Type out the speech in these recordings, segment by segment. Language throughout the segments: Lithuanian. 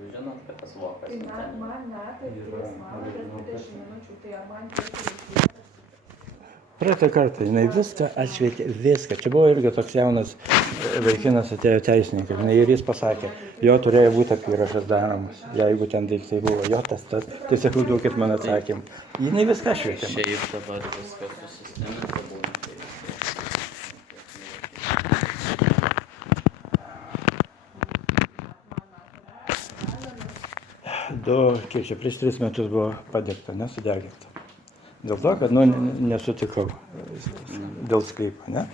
Jūs žinot, kad tas vokas. Tai man metai 3 valandas 20 minučių, tai ar man tiek reikėjo? Praeitą kartą jinai viską atšvietė, viską. Čia buvo irgi toks jaunas vaikinas, atėjo teisininkas, ir jis pasakė, jo turėjo būti apyrašas daromas, jeigu ten daiktai buvo, jo tas, tai sakau, duokit man atsakymą. Jinai viską atšvietė. Šiaip dabar viskas susisteminta būna. Kiek čia prieš 3 metus buvo padegta, nesudeginta. Dėl to, kad nesutikau dėl sklypo, ne?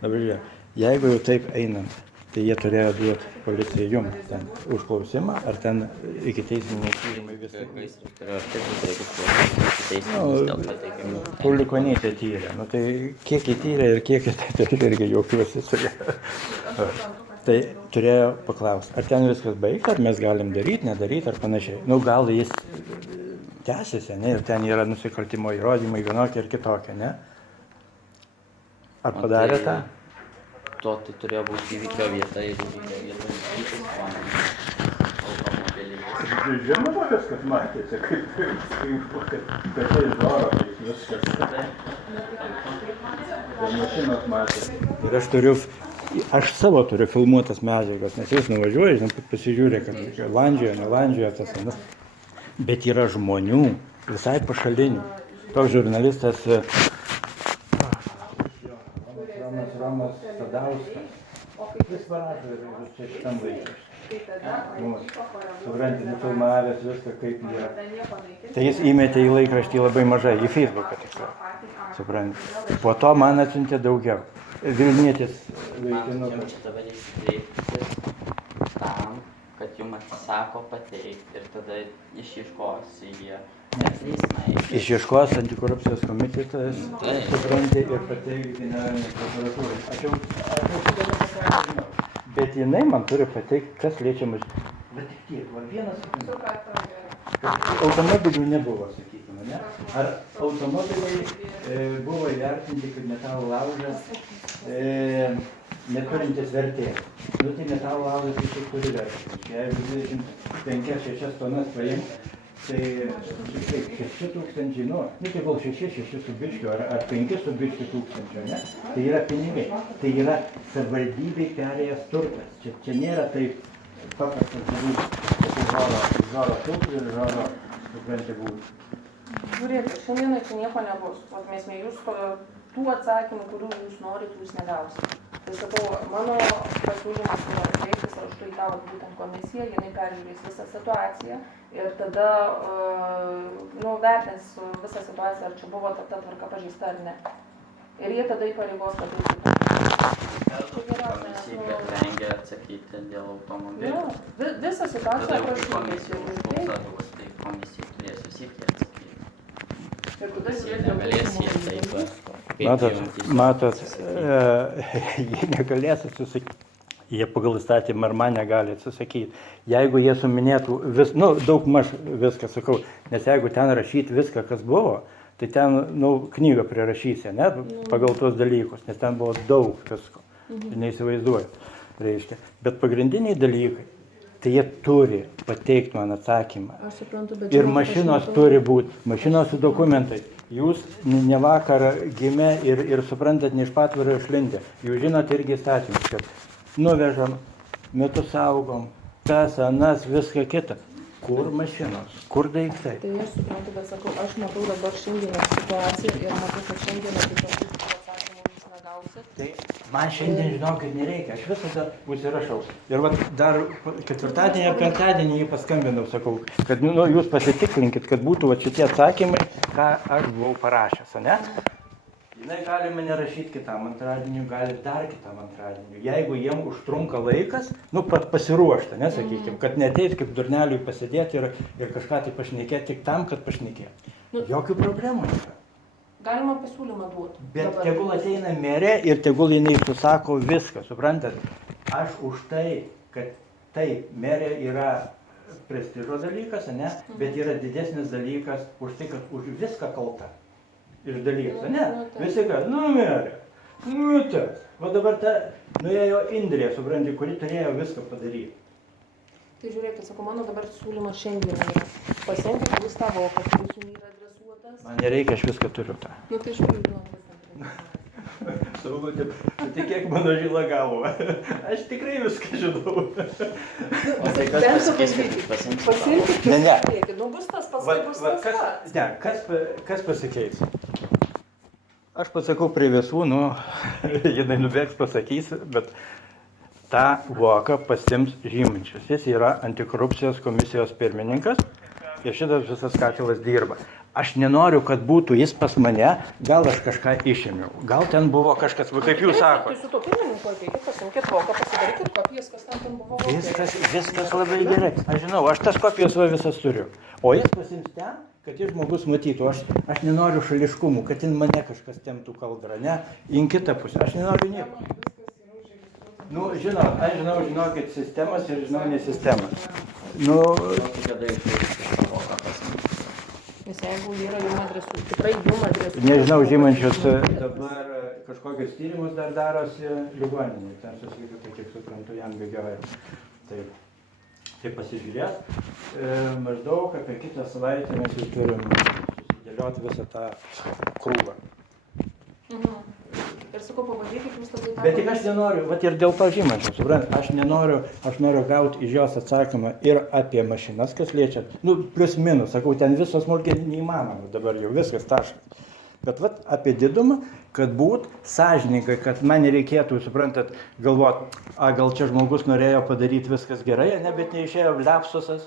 Dabar žiūrėk, jeigu jau taip einant, tai jie turėjo duoti policijai jums ten užklausimą, ar ten iki teisminiai tyrimai visą. Paulikonytė tyrė, tai kiek įtyrė ir kiek tai irgi jaukiuosi su jie. Tai turėjo paklausti, ar ten viskas baigta, ar mes galim daryti, nedaryti, ar panašiai. Gal jis tęsiasi, ne, ir ten yra nusikaltimo įrodymai vienokie ir kitokie, ne? Ar padarė tą? Tai turėjo būti įvykio vieta ir įvykio vieta kitas automobiliai. Žinoma, viskas matėsi, kad tai žoro, viskas. Ir mašinos matėsi. Ir aš savo turiu filmuotas medžiagas, nes jis nuvažiuoja, pasižiūrė, kad landžioja, nelandžioja tas. Bet yra žmonių, visai pašalinių. Toks žurnalistas Romas Sadauskas. Jis parašė čia šitam laikraštį. Supranti, nufilmavęs viską, kaip yra. Tai jis įmetė į laikraštį labai mažai, į Facebooką tiksliau. Supranti. Po to man atsiuntė daugiau. Vilnietis vaikinukas. Čia dabar įsikreiptis tam, kad jums atsisako pateikti ir tada išieškos jie. Išieškos antikorupcijos komitetas, supranti, ir pateikti generalinei prokuratūrai. Aš jau žinau. Bet jinai man turi pateikti, kas liečiamas. Bet tik tiek, vienas. Automobilių nebuvo, sakykime, ne? Ar automobiliai buvo įvertinti kaip metalo laužas, neturintis vertės. Tai metalo laužas vis tik turi vertės. Jeigu 25-6 tonas paimti, tai 6 tūkstančiai, tai gal 6 su biškiu, ar 5 su biškiu tūkstančio, ne? Tai yra pinigai. Tai yra savivaldybei perėjęs turtas. Čia nėra taip paprastas dalykas. Žoro tulpų ir žoro, supranti, būtų. Žiūrėkit, šiandien čia nieko nebus. Esmė, jūs tų atsakymų, kurių jūs norit, jūs negausite. Tai sakau, mano pasiūlymas yra kreiptis raštu į tą būtent komisiją, jinai peržiūrės visą situaciją ir tada vertins visą situaciją, ar čia buvo ta tvarka pažeista ar ne. Ir jie tada įpareigos pateikti. Komisija vengia atsakyti dėl automobilių. Visą situaciją aprašyti. Tai komisija turės visi atsakyti. Komisija negalės jie taip. Matot, jie negalės atsisakyti. Jie pagal įstatymą ar man negali atsisakyti. Jeigu jie suminėtų daug maž viską, sakau, nes jeigu ten rašyti viską, kas buvo, tai ten, knygą prirašysi, ne, pagal tuos dalykus, nes ten buvo daug visko, neįsivaizduoju, reiškia. Bet pagrindiniai dalykai, tai jie turi pateikti man atsakymą. Aš suprantu, bet ir mašinos turi būti, mašinos su dokumentai. Jūs ne vakar gimė ir suprantat, ne iš patvario išlindę. Jūs žinot irgi įstatymus, kad nuvežam, metus saugom, tas, anas, viską kitą. Kur mašinos, kur daiktai? Tai aš suprantu, bet sakau, aš matau dabar šiandieną situaciją ir matau, kad šiandieną kitokių atsakymų jūs negausit. Tai man šiandien, žinokit, nereikia, aš visada užsirašau. Ir dar ketvirtadienį ar penktadienį jį paskambinau, sakau, kad jūs pasitikrinkit, kad būtų šitie atsakymai, ką aš buvau parašęs, ne? Jinai gali mane rašyti kitam antradieniu, gali dar kitam antradieniu. Jeigu jiem užtrunka laikas, pasiruošta, nesakykime, kad neateit kaip durneliui pasidėti ir kažką tai pašnekėti tik tam, kad pašnekėti. Jokių problemų nėra. Galima pasiūlymą duoti. Bet tegul ateina merė ir tegul jinai susako viską, suprantat? Aš už tai, kad taip, merė yra prestižo dalykas, ne? Bet yra didesnis dalykas už tai, kad už viską kalta. Iš dalies, ne? Visi ką, merė, tas. O dabar nuėjo Indrė, supranti, kuri turėjo viską padaryti. Tai žiūrėkit, sakau, mano dabar siūlymas šiandien yra. Pasiimkit jūs tą voką, kuris jums yra adresuotas. Man nereikia, aš viską turiu tą. Nu tai iš kur jūs žinot, kas ten yra. Saulutė, tikėk mano žilą galvą. Aš tikrai viską žinau. O tai kas pasikeis, kad pasiimsi savo? Pasiimkit, Ne, ne. pasiimkit. Nu bus tas pats, tai bus tas pats. Ne, kas pasikeis? Aš pasakau prie visų, nu, jinai nubėgs pasakys, bet tą voką pasiims Žymančius. Jis yra antikorupcijos komisijos pirmininkas ir šitas visas katilas dirba. Aš nenoriu, kad būtų jis pas mane, gal aš kažką išėmiau, gal ten buvo kažkas, kaip jūs sakote. Jūs su to pirmininku ateikit, pasiimkit voką, pasidarykit kopijas, kas ten buvo vokai. Viskas labai gerai. Aš žinau, aš tas kopijas va visas turiu. O jis pasiims ten, kad jis žmogus matytų. Aš nenoriu šališkumų, kad in mane kažkas temptų kaldrą, ne? In kitą pusę. Aš nenoriu nieko. Nu, žinau, aš žinokit sistemas ir žinau nesistemas. Nu, Kada jūs voką pasiimti? Nes jeigu yra jum adresuoti, tikrai jum adresuoti. nežinau, Žymančius dabar kažkokius tyrimus dar darosi ligoninėje. Ten susikaupė, kiek suprantu, jam bėgioja. Tai pasižiūrės. Maždaug apie kitą savaitę mes jau turim susidėlioti visą tą krūvą. Ir sakau, pabandykit jūs tada tą... Bet tik aš nenoriu, vat ir dėl to Žymančius, suprantate, aš noriu gauti iš jos atsakymą ir apie mašinas, kas liečia, nu, plius minus, sakau, ten visos smulkiai neįmanoma, dabar jau viskas taškas. Bet vat apie didumą, kad būt sąžininkai, kad man nereikėtų, suprantat, galvot, gal čia žmogus norėjo padaryti viskas gerai, ne, bet neišėjo lapsusas.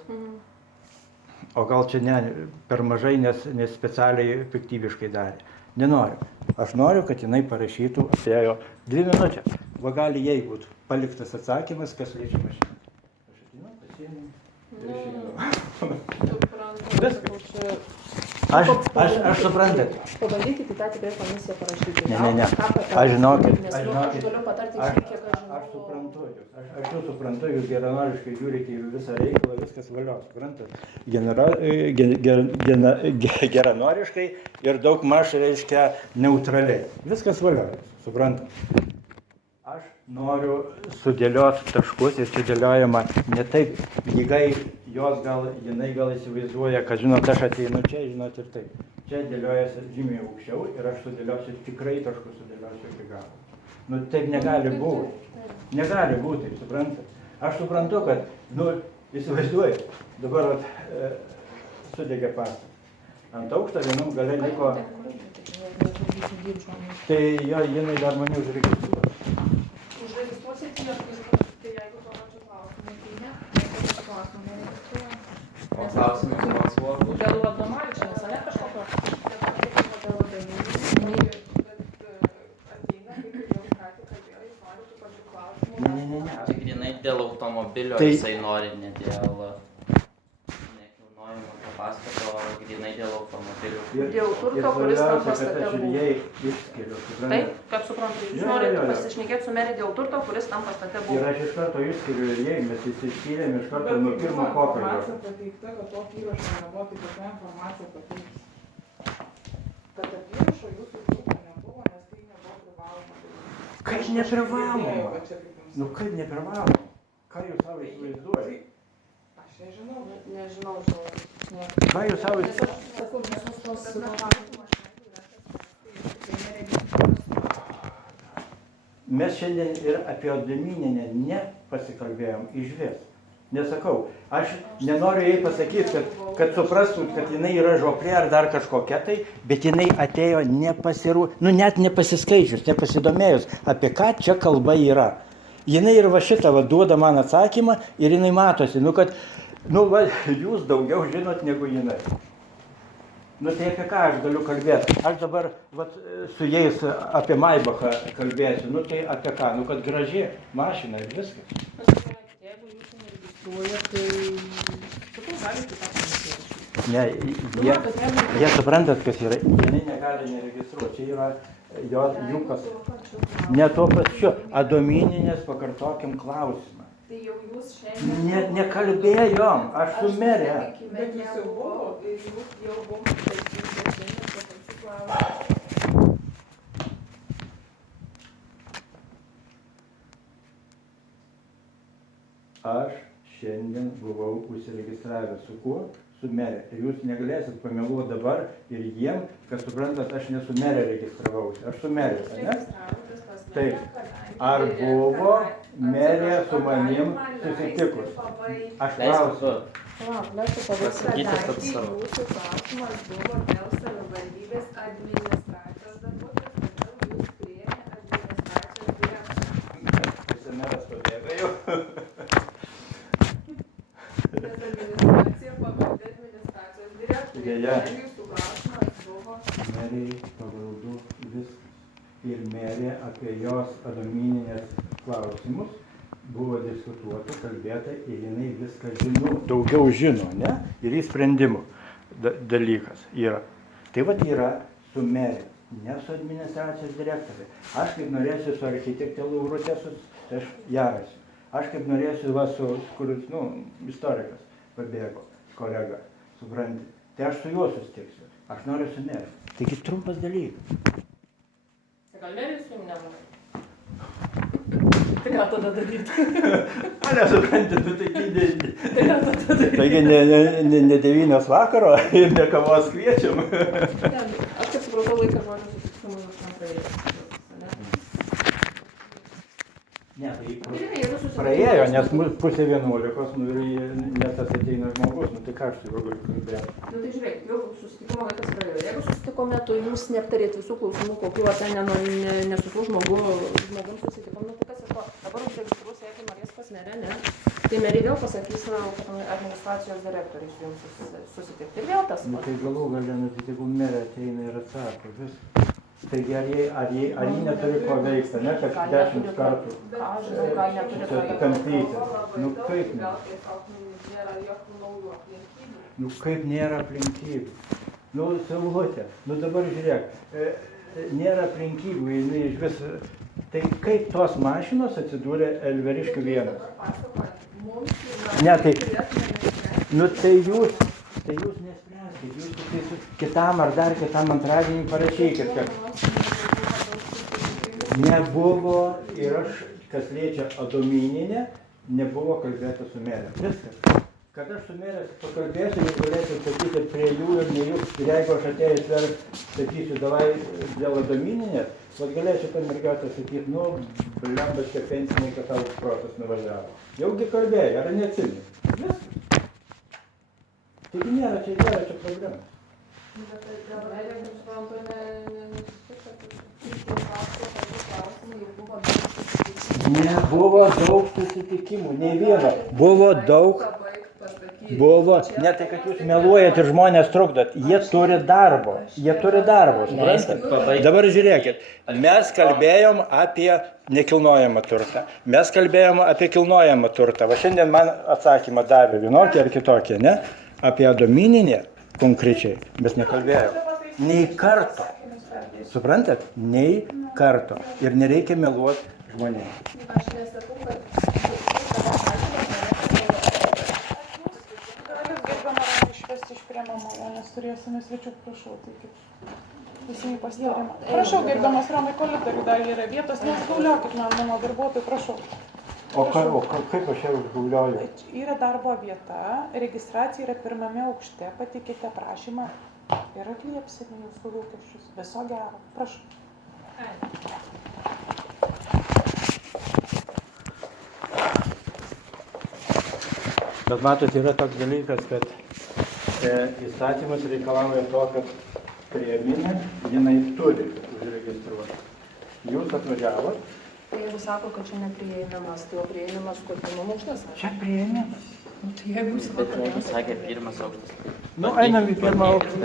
O gal čia ne, per mažai, nes specialiai piktybiškai darė. Nenoriu. Aš noriu, kad jinai parašytų, atėjo 2 minutės. Va gali jai būti paliktas atsakymas, kas liečia mašiną. Aš atinu, pasiėmiau. Aš suprantat. Pabandykit į tą tikrai komisiją parašyti. Ne. Aš žinokit. Aš galiu patarti iš kiek aš žinau. Aš suprantu jūs. Aš jau suprantu, jūs geranoriškai žiūrite į visą reikalą, viskas valio, suprantat. Geranoriškai ir daug maž reiškia neutraliai. Viskas valio, suprantat. Aš noriu sudėlioti taškus ir čia dėliojama ne taip, jinai gal įsivaizduoja, kad žinot, aš ateinu čia, žinot ir taip. Čia dėliojasi žymiai aukščiau ir aš sudėliosiu, tikrai taškus sudėliosiu iki galo. Nu taip negali būti. Negali būti, suprantat. Aš suprantu, kad, nu, įsivaizduoju, dabar sudegė pastatas. Ant aukšto vienam gale liko... Tai jinai dar mane užregistruoja. Užregistruosit, tai jeigu to pačiu klausimai, tai ne. Jeigu to klausimai neregistruoja. O klausimas man svarbus. Dėl Ladomavičiaus, ne kažkokio? Dėl Ladomavičiaus. Tai grinai dėl automobilio Tai- jisai nori, ne dėl nekilnojamo to pastato, grinai dėl automobilių. Dėl turto, kuris tam pastate Aš ir buvo. jai išskiriu, suprantat. Taip, kaip suprantu, jūs Jo, norite jo. pasišnekėti su merė dėl turto, kuris tam pastate Ir buvo. aš iš karto išskiriu ir jai, mes įsiskyrėm iš karto nuo pirmo pokalbio. Informacija pateikta, kad tokį įrašą nebuvo, tai kokia informacija pateiks. Kad apyrašo jūsų trūko nebuvo, nes tai nebuvo privaloma daryti. Kaip Aš neprivaloma? girdėjau, kad čia kaip jums Nu kaip neprivaloma? Ką jūs savo įsivaizduojate? Aš nežinau. Nežinau, žinau. Ką jūs savo Nes įsivaizduojate? aš sakau visus tos... Mes šiandien ir apie Domininę nepasikalbėjom išvis. Nesakau, aš nenoriu jai pasakyti, kad suprastum, kad jinai yra žoplė ar dar kažkokia tai, bet jinai atėjo net nepasiskaičius, nepasidomėjus, apie ką čia kalba yra. Jinai ir va šitą va duoda man atsakymą ir jinai matosi, kad jūs daugiau žinot negu jinai. Tai apie ką aš galiu kalbėti? Aš dabar su jais apie Maybachą kalbėsiu, tai apie ką? Kad graži mašina ir viskas. Jeigu jūsų neregistruoja, tai... Sakau, galite tą komisiją. Ne, jie suprantat, kas yra. Jinai negali neregistruoti. Čia yra jų kas. Ne tuo pačiu. Adomininės pakartokim klausimą. Tai jau jūs šiandien... Nekalbėjom, aš su merė. Bet jūs jau buvo. Jūs jau buvote šiandien to pačiu klausimu. Aš šiandien buvau užsiregistravęs. Su kuo? Su merė. Ir jūs negalėsit pameluoti dabar ir jiem, kad suprantat, aš ne su merė registravausi, aš su merė, ne? Taip. Ar buvo merė su manim susitikus? Aš klausiu. Pasakyti pats savo. Jūsų klausimas buvo dėl savivaldybės administracijos darbuotojos, todėl jūs priėmė administracijos direktorių. Vicemeras pabėga jau. Nes administracija pavaldė administracijos direktorių. Deja. Jūsų klausimas buvo... Meriai pavaldu viskas. Ir merė apie jos adomininės klausimus buvo diskutuota, kalbėta ir jinai viską žino, daugiau žino, ne? Ir į sprendimų dalykas yra. Tai vat yra su merė, ne su administracijos direktorė. Aš kaip norėsiu su architektė Laurutė, aš jarasiu. Aš kaip norėsiu kuris, istorikas pabėgo, kolega, supranti. Tai aš su juo susitiksiu. Aš noriu su merė. Taigi trumpas dalykas. Gal meris su jums nenori? Tai ką tada daryti? Mane supranti, taigi ne 9 vakaro ir ne kavos kviečiam. Aš kaip supratau, laiką žodžiu susitikimui jūs nepraėjau. Ne, tai praėjo, nes pusė 11, nes tas ateina žmogus, tai ką aš su juo galiu kalbėti? Tai žiūrėk, jau susitikimo laikas praėjo. Jeigu susitikimo metu jūs neaptarėt visų klausimų, kokiu ten ne su tuo žmogum susitikom, tai kas iš to? Dabar užregistruos, jeigu norės pas merę, ne? Tai merė vėl pasakys administracijos direktorius jums susitikti. Ir vėl tas pats. Tai galų galę, jeigu merė ateina ir atsako, viskas. Taigi ar jį neturi ko veikti, ne, kad 10 kartų kantryti. Kaip ne? Kaip nėra aplinkybių? Saulutė, dabar žiūrėk, nėra aplinkybių, jinai iš vis, tai kaip tos mašinos atsidūrė Elveriškių 1? Ne, tai jūs nespręskit, jūs kitam ar dar kitam antradienį parašykit, kad nebuvo ir aš, kas liečia adomininę, nebuvo kalbėta su merė. Viskas. Kad aš su merė pakalbėsiu, jūs galėsiu sakyti prie jų ir ne jūs. Ir jeigu aš atėjęs vėl sakysiu, davai dėl adomininės, vat galėsiu tą mergatę sakyti, blembas čia pensiniai, kad tavo protas nuvažiavo. Jaugi kalbėjai, ar neatsimeni? Viskas. Taigi nėra čia problema. Bet dabar, jeigu suprantu, nebuvo daug susitikimų, nei vieno. Buvo daug, ne tai, kad jūs meluojat ir žmonės trukdot, jie turi darbo, suprantat? Dabar žiūrėkit, mes kalbėjom apie nekilnojamą turtą, mes kalbėjom apie kilnojamą turtą, va šiandien man atsakymą davė vienokį ar kitokį, ne? Apie adomininę konkrečiai mes nekalbėjom, nei karto, suprantat? Nei karto ir nereikia meluoti žmonėms. Aš nesakau, kad... Išvesti iš priemamo, nes turėsime svečių, prašau, taigi visi į pasitarimą. Prašau, gerbiamas Romai, koridoriui dar yra vietos, neužgauliokit mano darbuotojų, prašau. O kaip aš jau užgauliuoju? Yra darbo vieta, registracija yra pirmame aukšte, patikite prašymą ir atliepsime jūsų lūkesčius. Viso gero, prašau. Bet matot, yra toks dalykas, kad įstatymas reikalauja to, kad priėmime jinai turi užregistruoti. Jūs atvažiavot? Tai jeigu sako, kad čia nepriėmimas, tai o priėmimas kur pirmam aukštas? Čia priėmimas. Tai jeigu jūs Bet jeigu sakė 1 aukštas. Einam į 1 aukštą.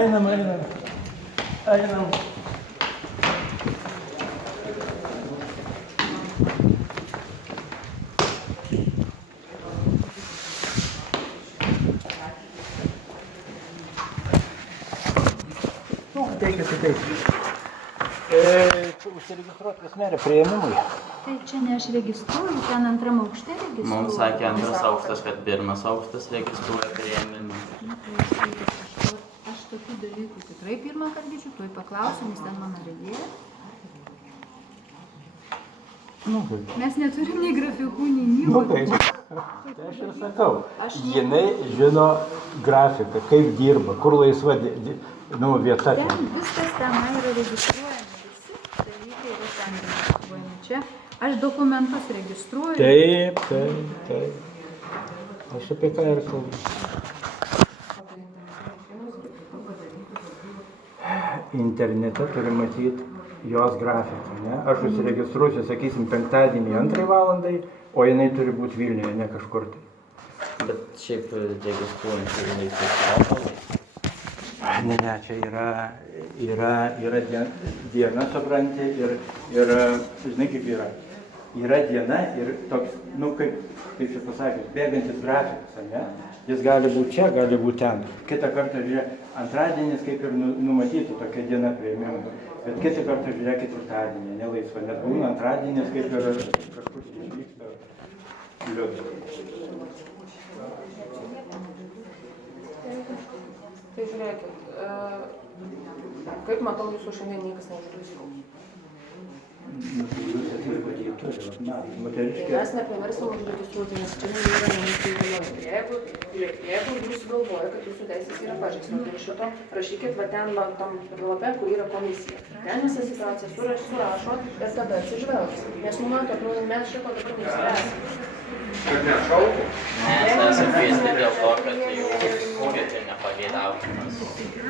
Einam. Ateikit. Užsiregistruoti pas merę priėmimui. Tai čia ne aš registruoju, ten antram aukšte registruoju. Mums sakė 2 aukštas, kad 1 aukštas registruoja priėmimą. Aš tokių dalykų tikrai pirmą kartą girdžiu, tuoj paklausiu, nes ten mano vedėja. Mes neturim nei grafikų, nei nieko. Tai aš ir sakau, Aš jinai žino grafiką, kaip dirba, kur laisva vieta. ten viskas tenai yra registruojami, visi dalykai yra ten registruojami. Čia aš dokumentus registruoju. Taip. Aš apie ką ir kalbu. Internete turi matyti jos grafiką, ne? Aš užsiregistruosiu, sakysim, penktadienį 2 valandai, o jinai turi būti Vilniuje, ne kažkur tai. Bet šiaip registruojant ir laikyti. Ne, čia yra diena, supranti, ir žinai kaip yra. Yra diena ir toks, kaip čia pasakius, bėgantis grafikas, ne? Jis gali būti čia, gali būti ten. Kitą kartą žiūrėk, antradienis kaip ir numatyta tokia diena priėmimo. Bet kitą kartą žiūrėk ketvirtadienį, nelaisva, nes būna antradienis kaip ir kažkur išvyksta liūdus. Tai žiūrėkit, kaip matau, jūsų šiandien niekas neužduosiu. Mes nepriversim užregistruoti, nes čia nėra mūsų įgaliojimai. Jeigu jūs galvoja, kad jūsų teisės yra pažeistos, tai šito rašykit va ten tam lape, kur yra komisija. Ten visą situaciją surašot ir tada atsižvelgs. Nes numatot, mes šito dabar neišspręsim. Kad neatšaukia? Mes esame kviesti dėl to, kad jų poveikį nepageidautinas.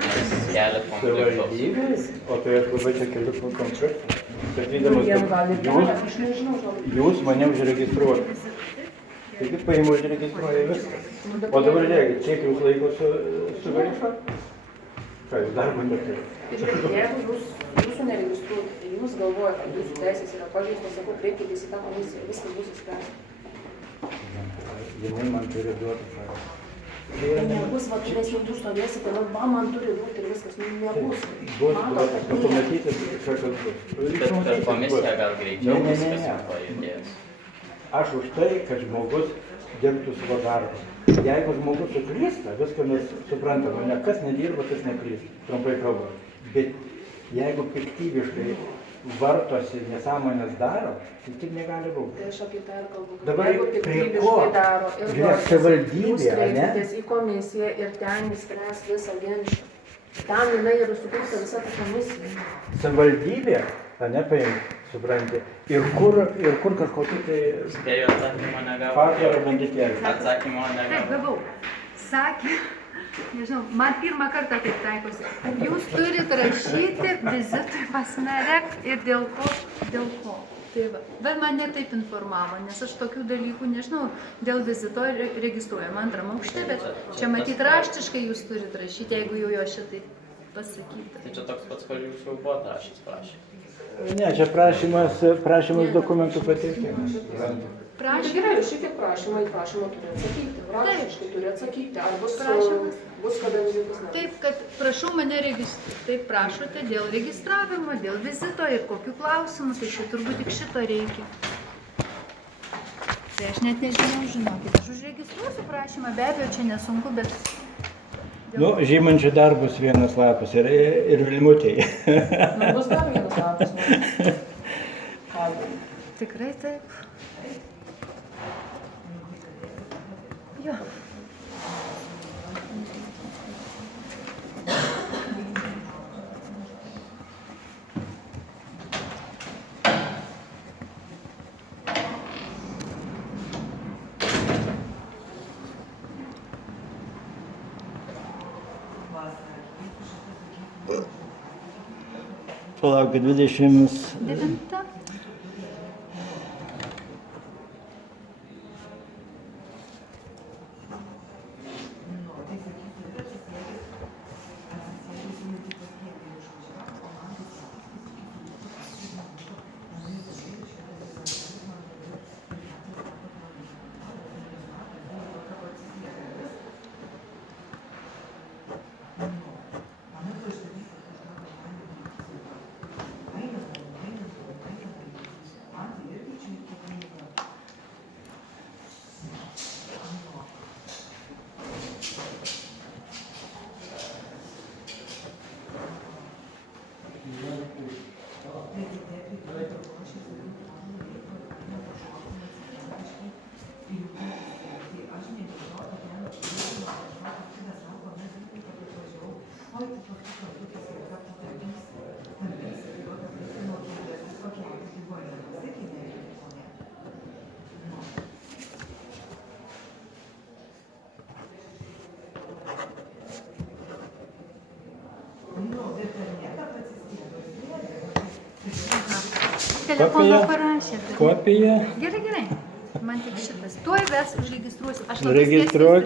Nes kelia konfliktus. Savivaldybės, o tai aš labai čia keliu konfliktą. Sakydamas, kad jūs mane užregistruojate. Taigi paimu užregistruoja viskas. O dabar žiūrėkit, kiek jūs laiko sugaišot? Ką jūs darbo neturite? Jeigu jūsų neregistruojate, jūs galvojate, kad jūsų teisės yra pažeistos, sakau, kreipkitės į tą komisiją, viskas bus įspręsta. Jinai man turi duoti savo. Tai nebus, va, nes jau jūs stovėsite, man turi duoti ir viskas, nebus. Bus, pamatyti, kas bus. Bet per komisiją gal greičiau viskas pajudės. Aš už tai, kad žmogus dirbtų savo darbą. Jeigu žmogus suklysta, viską mes suprantame, ne kas nedirba, tas neklysta, trumpai kalbant. Bet jeigu piktybiškai vartosi nesąmonės daro, tai taip negali būti. Tai aš apie tai ir kalbu. Dabar Jeigu prie ko? piktybiškai daro ir Žiūrėk, vartosi, savivaldybė, jūs ane? kreipkitės į komisiją ir ten įspręs visą ginčą. Ten jinai yra sukurta visa ta komisija. Savivaldybė, ane, paimti, supranti. Ir kur kažkokį tai Spėjau atsakymą negavau. partiją ar banditėlį. Atsakymo Taip, negavau. gavau. Sakė, nežinau, man pirmą kartą taip taikosi. Jūs turite rašyti vizitui pas merę ir dėl ko. Tai va. Bet mane taip informavo, nes aš tokių dalykų nežinau. Dėl vizito registruojama 2 aukšte, bet čia matyt raštiškai jūs turite rašyti, jeigu jau jo šitai pasakyta. Tai čia toks pats, kur jūs jau buvo rašęs prašė. Ne, čia prašymas dokumentų pateikimas. Tai gerai, rašykit prašymą, į prašymą turi atsakyti. Raštiškai turi atsakyti. Ar bus kada vizitas? Taip, kad prašau mane registruoti. Taip prašote dėl registravimo, dėl vizito ir kokių klausimų, tai čia turbūt tik šito reikia. Tai aš net nežinau, žinokit, aš užregistruosiu prašymą, be abejo, čia nesunku, bet... Nu, žymančių darbus vienas lapas ir Vilmutėje. Nu, bus dar vienas lapas. Tikrai taip. Jo. Palauk, 29. Telefoną parašėte. Kopija. Gerai, gerai. Man tik šitas. Tuoj ves užregistruosiu. Aš Registruok.